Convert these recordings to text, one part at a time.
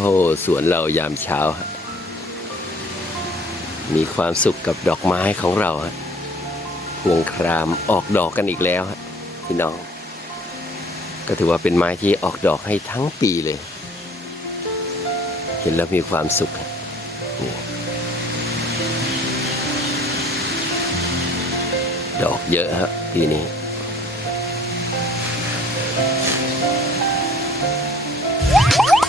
โหสวนเรายามเช้า มีความสุขกับดอกไม้ของเราฮะพวงครามออกดอกกันอีกแล้วฮะพี่น้อง ก็ถือว่าเป็นไม้ที่ออกดอกให้ทั้งปีเลย เห็นแล้วมีความสุขนี่ดอกเยอะฮะปีนี้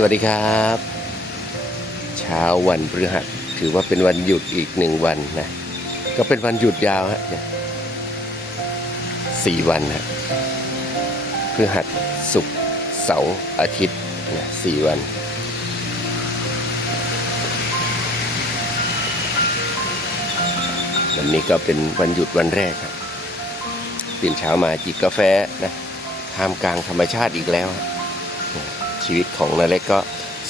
สวัสดีครับ เช้าวันพฤหัสถือว่าเป็นวันหยุดอีกหนึ่งวันนะ ก็เป็นวันหยุดยาวฮะสี่วันฮะพฤหัสศุกร์เสาร์อาทิตย์นะสี่วัน วันนี้ก็เป็นวันหยุดวันแรกครับตื่นเช้ามาจิบกาแฟนะท่ามกลางธรรมชาติอีกแล้วฮะ ชีวิตของนาเล็กก็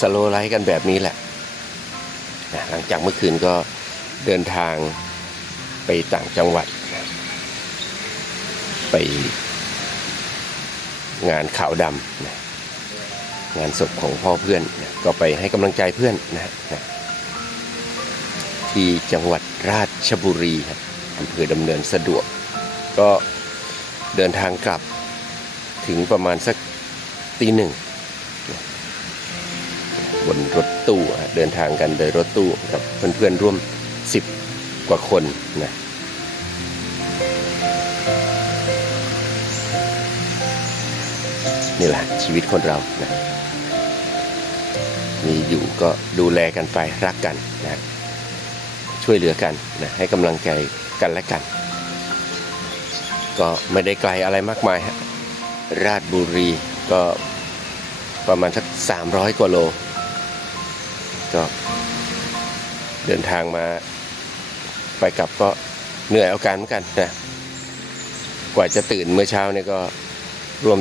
สโลไลฟ์กันแบบนี้แหละนะหลังจากเมื่อคืนก็เดินทางไปต่างจังหวัด ไปงานขาวดำนะงานศพของพ่อเพื่อนนะก็ไปให้กำลังใจเพื่อนนะนะที่จังหวัดราชบุรีครับอำเภอดำเนินสะดวก ก็เดินทางกลับถึงประมาณสักตีหนึ่ง บนรถตู้เดินทางกันโดยรถตู้กับเพื่อนๆร่วม 10 กว่าคนนะนี่แหละชีวิตคนเรานะมีอยู่ก็ดูแลกันไปรักกันนะช่วยเหลือกันนะให้กำลังใจกันและกัน ก็ไม่ได้ไกลอะไรมากมายฮะราชบุรีก็ประมาณสัก300 กว่าโล ก็เดินทางมา ไปกลับก็เหนื่อยเอาการเหมือนกันนะกว่าจะตื่นเมื่อเช้าเนี่ยก็รวม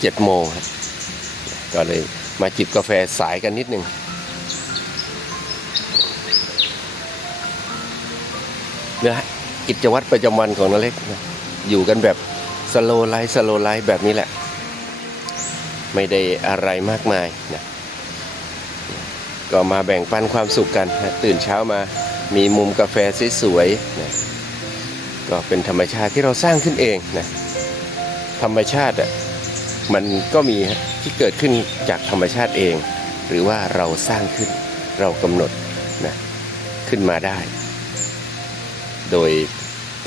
เจ็ดโมงครับก็เลยมาจิบกาแฟสายกันนิดนึงเนี่ยฮะกิจวัตรประจำวันของนาเล็กนะอยู่กันแบบสโลไลฟ์สโลไลฟ์แบบนี้แหละ ไม่ได้อะไรมากมายนะ ก็มาแบ่งปันความสุขกันนะตื่นเช้ามามีมุมกาแฟสวยๆนะก็เป็นธรรมชาติที่เราสร้างขึ้นเองนะธรรมชาติอะมันก็มีที่เกิดขึ้นจากธรรมชาติเอง หรือว่าเราสร้างขึ้นเรากำหนดนะขึ้นมาได้ โดย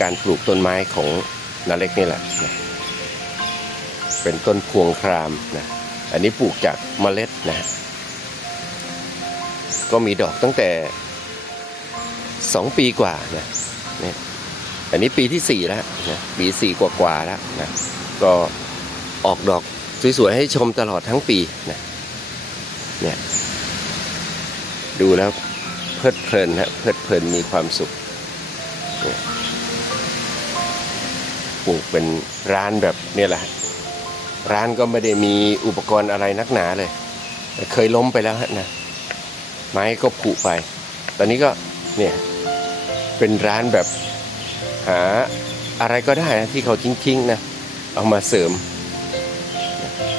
การปลูกต้นไม้ของนาเล็กนี่แหละนะเป็นต้นพวงครามนะอันนี้ปลูกจากเมล็ดนะ ก็มีดอกตั้งแต่สองปีกว่านะเนี่ยอันนี้ปีที่สี่แล้วนะปีสี่กว่ากว่าแล้วนะก็ออกดอกสวยๆให้ชมตลอดทั้งปีนะเนี่ยดูแล้วเพลิดเพลินฮะเพลิดเพลินมีความสุขปลูกเป็นร้านแบบเนี่ยแหละ ร้านก็ไม่ได้มีอุปกรณ์อะไรนักหนาเลย เคยล้มไปแล้วนะ ไม้ก็ผุไป ตอนนี้ก็เนี่ยเป็นร้านแบบหาอะไรก็ได้นะที่เขาทิ้งๆนะเอามาเสริม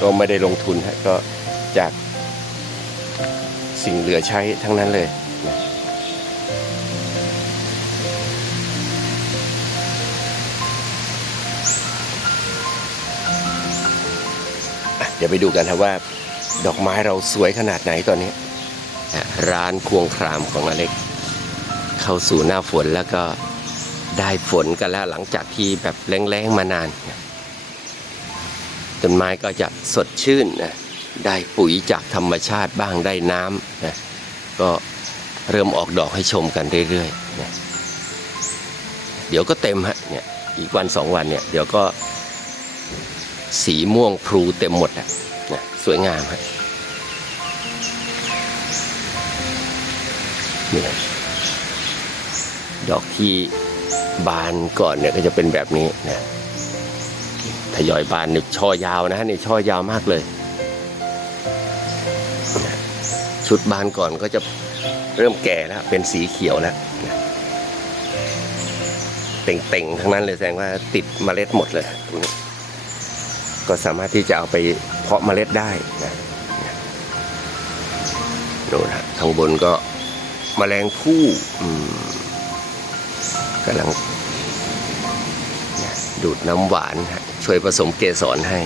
ก็ไม่ได้ลงทุนฮะก็จากสิ่งเหลือใช้ทั้งนั้นเลยนะเดี๋ยวไปดูกันครับว่า ดอกไม้เราสวยขนาดไหนตอนนี้ ร้านควงครามของอเล็ก เข้าสู่หน้าฝนแล้วก็ได้ฝนกันแล้วหลังจากที่แบบแรงๆมานานต้นไม้ก็จะสดชื่นนะได้ปุ๋ยจากธรรมชาติบ้างได้น้ำนะก็เริ่มออกดอกให้ชมกันเรื่อยๆนะเดี๋ยวก็เต็มฮะเนี่ยอีกวันสองวันเนี่ยเดี๋ยวก็สีม่วงพลูเต็มหมดอะนะสวยงามฮะ นี่ดอกที่บานก่อนเนี่ยก็จะเป็นแบบนี้นะทยอยบานเนี่ยช่อยาวนะฮะนี่ช่อยาวมากเลย ชุดบานก่อนก็จะเริ่มแก่แล้ว เป็นสีเขียวแล้วเต่งๆ ทั้งนั้นเลยแสดงว่าติดเมล็ดหมดเลยตรงนี้ก็สามารถที่จะเอาไปเพาะเมล็ดได้นะนะดูนะข้างบนก็ แมลงผู้กำลังดูดน้ำหวานช่วยผสมเกสรให้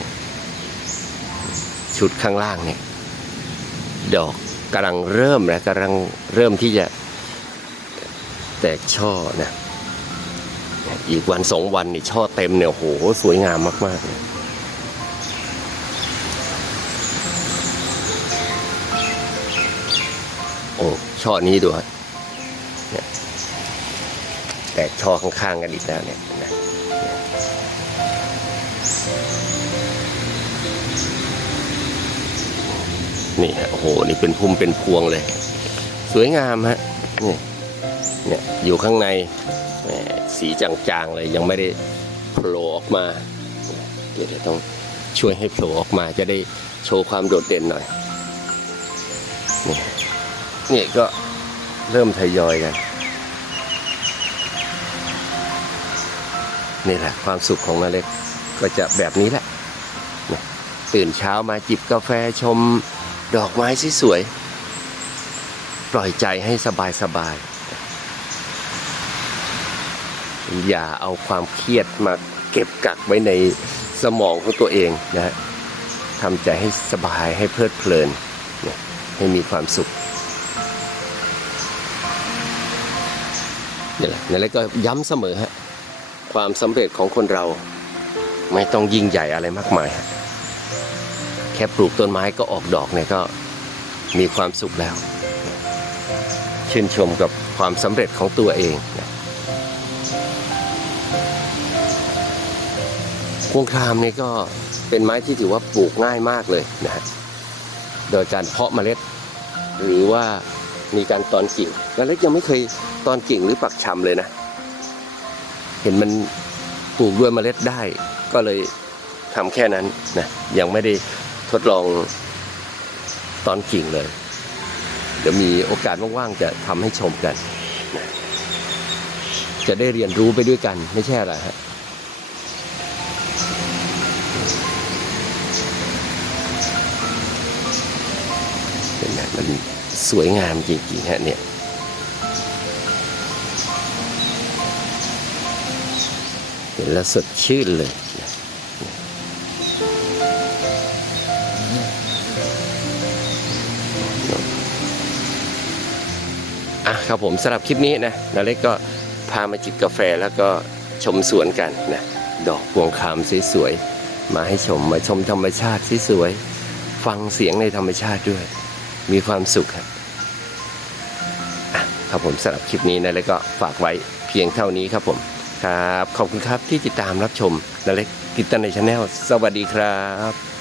ชุดข้างล่างเนี่ย ดอกกำลังเริ่มนะกำลังเริ่มที่จะแตกช่อนะอีกวันสองวันนี่ช่อเต็มเนี่ยโอ้โหสวยงามมากๆเลย ช่อนี้ดูฮะเนี่ยแตกช่อข้างๆกันอีกแล้วเนี่ยนะนี่ฮะโอ้โห นี่เป็นพุ่มเป็นพวงเลย สวยงามฮะนี่เนี่ยอยู่ข้างในแหมสีจางๆเลยยังไม่ได้โผล่ออกมาเดี๋ยวเดี๋ยวต้องช่วยให้โผล่ออกมาจะได้โชว์ความโดดเด่นหน่อยนี่ นี่ก็เริ่มทยอยกันนี่แหละความสุขของนาเล็กก็จะแบบนี้แหละ ตื่นเช้ามาจิบกาแฟชมดอกไม้สวยๆปล่อยใจให้สบายสบายๆอย่าเอาความเครียดมาเก็บกักไว้ในสมองของตัวเองนะฮะทำใจให้สบายให้เพลิดเพลิน ให้มีความสุข นี่แหละนี่แหละก็ย้ำเสมอฮะความสำเร็จของคนเราไม่ต้องยิ่งใหญ่อะไรมากมาย แค่ปลูกต้นไม้ก็ออกดอกเนี่ยก็มีความสุขแล้ว ชื่นชมกับความสำเร็จของตัวเองนะพวงครามนี่ก็เป็นไม้ที่ถือว่าปลูกง่ายมากเลยนะฮะ โดยการเพาะเมล็ด หรือว่า มีการตอนกิ่งแล้วเล็กยังไม่เคยตอนกิ่งหรือปักชำเลยนะ เห็นมันปลูกด้วยเมล็ดได้ ก็เลยทำแค่นั้นนะยังไม่ได้ทดลองตอนกิ่งเลย เดี๋ยวมีโอกาสว่างๆจะทำให้ชมกัน จะได้เรียนรู้ไปด้วยกันไม่ใช่อะไรฮะ สวยงามจริงๆฮะเนี่ยเห็นแล้วสดชื่นเลยอะครับผมสำหรับคลิปนี้นะนาเล็กก็พามาจิบกาแฟแล้วก็ชมสวนกันนะดอกพวงคามสวยๆมาให้ชมมาชมธรรมชาติสวยๆฟังเสียงในธรรมชาติด้วย มีความสุขครับ ครับผมสำหรับคลิปนี้นะแล้วก็ฝากไว้เพียงเท่านี้ครับผมครับขอบคุณครับที่ติดตามรับชมนะเล็กกิตตันในชาแนลสวัสดีครับ